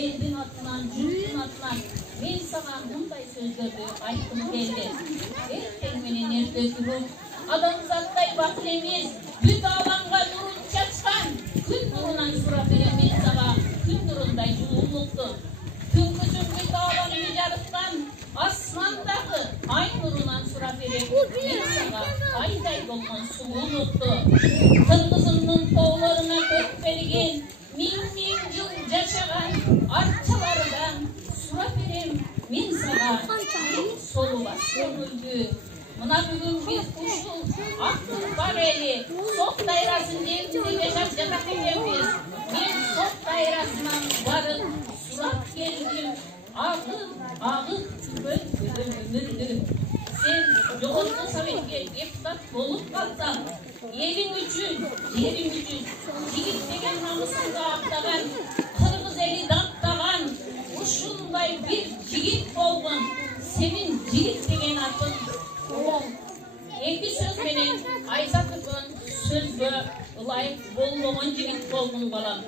elдің атынан, жұрттың атынан мен саған мұндай сөздерді айтқым келді. Ертең менен ерте тұрып, адамзаттай бақыт емес, бүт алаңға нұрын шашқан, күн нұрынан сұрап берем мен саған, күн нұрындай жылулықты. Түнкісін бүт алаңды жарыққан, асмандағы ай нұрынан сұрап берем мен саған, айдай болған сұлулықты. Қырғызымның тауларына көкпелген, миң жыл жашаған арчалардан сұрап берем мен саған, солуас көңілді. Мына бүгін біз ушул ақтың бар елі, сот дайрасын елінде жашап жатақ екенбіз. Мен сот дайрасынан барып сұрап келдім, ағып түбін өмірді. Сен жоғарғы советке депутат болып қалсаң, елің үшін, жерің үшін, жігіт деген намысыңды ақтаған, қырғыз елі даттаған, ушундай бір жігіт болғын, сенің жігіт деген атын екі сөз менен айтатыпын, сөзгө ылайык болмаған жігіт болғын балам.